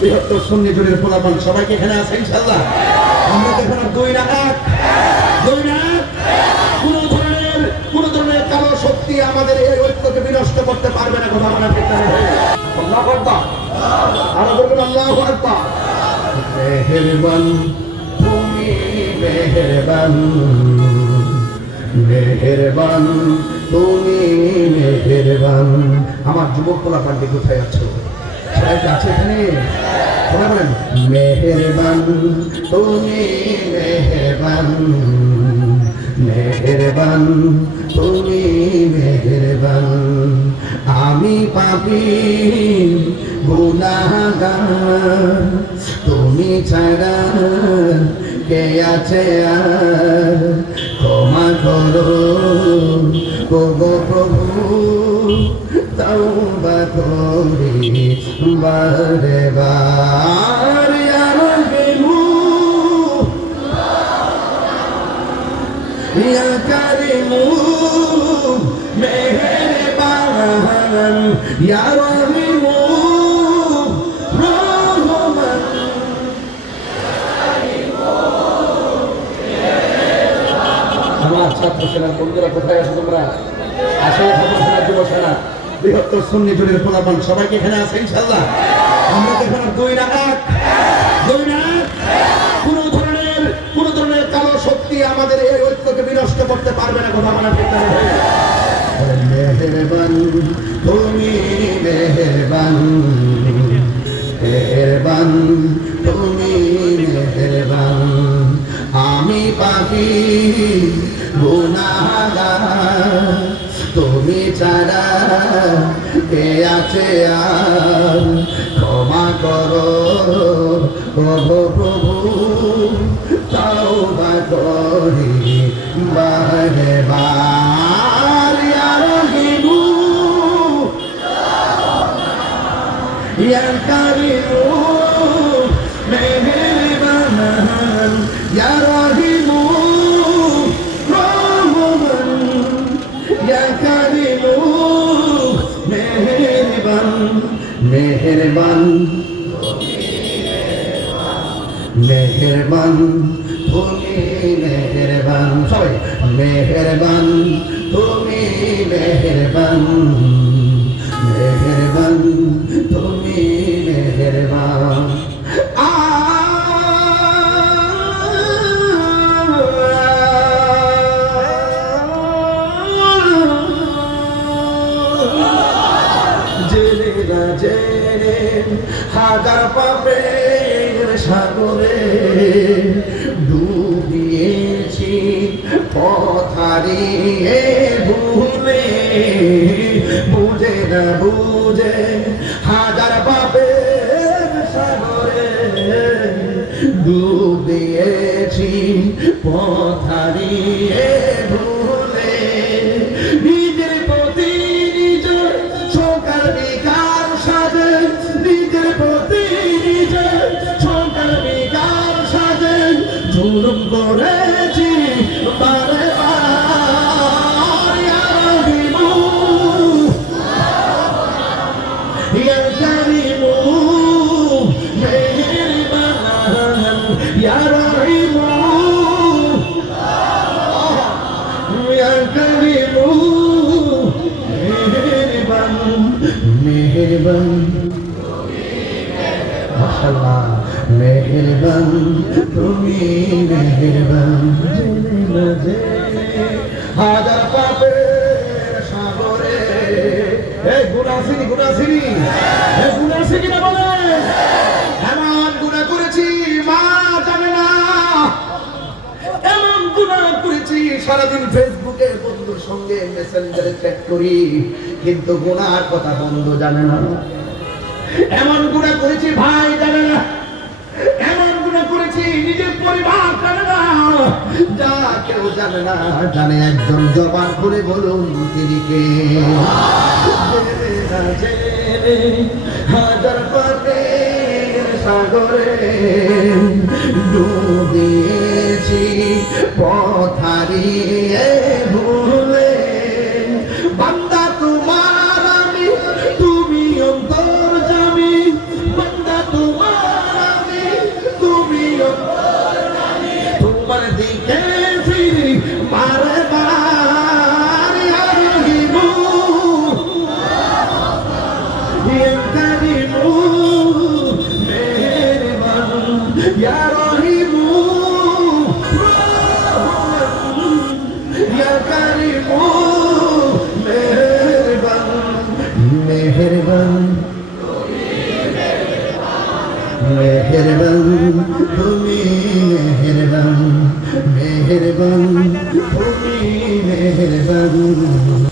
বৃহত্তর সুন্নি জুড়ের ফলাফল সবাইকে এখানে আছে ইনশাআল্লাহ। আমরা দেখুন দুই না এক, কোন ধরনের কালো শক্তি আমাদের এই ঐক্যকে বিনষ্ট করতে পারবে না। কথা বলা ঠিক না? আল্লাহু আকবার, আরো বলুন আল্লাহু আকবার। মেহেরবান তুমি মেহেরবান, মেহেরবান তুমি মেহেরবান। আমার যুবক ফলাফলটি কোথায় আছো? সবাই আছে এখানে? সবাই বলেন মেহেরবান তুমি মেহেরবান, মেহেরবান তুমি মেহেরবান। আমি পাপী গুনাহগার, তুমি ছাড়া কে আছে আর? ক্ষমা করো ওগো প্রভু, তওবা করি বারে বার। ইয়া রাহিমু ইয়া কারিমু মেহেরবান, ইয়া রাহিমু রহমান। আমার ছাত্র সেনার বন্ধুরা কোথায় আছো তোমরা? আসলে ছাত্র সেনার যুব সেনা বৃহত্তর সুন্নি জুড়ের ফলাফল সবাইকে এখানে আছে ইনশাআল্লাহ। আমরা দেখুন দুই না এক, কোন ধরনের কালো শক্তি আমাদের এই ঐক্যকে বিনষ্ট করতে পারবে না। কথা বলা ঠিক না? মেহেরবান তুমি মেহেরবান, মেহেরবান তুমি মেহেরবান। আমি পাপী গুনাহগার, তুমি ছাড়া কে আছে আর? ক্ষমা করো ওগো প্রভু, তওবা করি বারে বার। ইয়া রাহিমু ইয়া কারিমু মেহেরবান, ইয়া রাহিমু রহমান, ইয়া কারিমু মেহেরবান, মেহেরবান মেহেরবান তুমি মেহেরবান। সবাই মেহেরবান তুমি মেহেরবান, মেহেরবান তুমি মেহেরবান। জেনে না জেনে হাজার পাপের সাগরে ডুবিয়েছি, পথ হারিয়ে ভুলে। বুঝে না বুঝে হাজার পাপের সাগরে ডুবিয়েছি, পথ হারিয়ে ভুলে। নিজের প্রতি নিজের সকাল বিকাল সাজে, নিজের প্রতি নিজের সকাল বিকাল সাজে জুলুম করেছি বারে বার। ইয়া রাহিমু ইয়া কারিমু মেহেরবান, ইয়া রাহিমু ইয়া কারিমু মেহেরবান, মেহেরবান। মাশাআল্লাহ মেহেরবান তুমি মেহেরবান। জেনে না জেনে হাজার পাপের সাগরে, এই গুনাহসিনী গুনাহসিনী এই গুনাহসিনী না বলে এমন গুনাহ করেছি মা জানে না, এমন গুনাহ করেছি সারাদিন ফেসবুকে বন্ধুর সঙ্গে মেসেঞ্জারে চ্যাট করি, কিন্তু গুনাহর কথা বন্ধু জানে না। এমন গুনাহ করেছি ভাই জানে না, এমন গুনাহ করেছি নিজের পরিবার জানে না, যা কেউ জানে না। জানে একজন, জবান করে বলুন তিনি কে? হাজার পাপের সাগরে ডুবিয়েছি, পথ হারিয়ে ভুলে। বান্দা তোমার আমি, তুমি অন্তর্যামী, বান্দা তোমার মেহেরবান তুমি মেহেরবান, মেহেরবান তুমি মেহেরবান।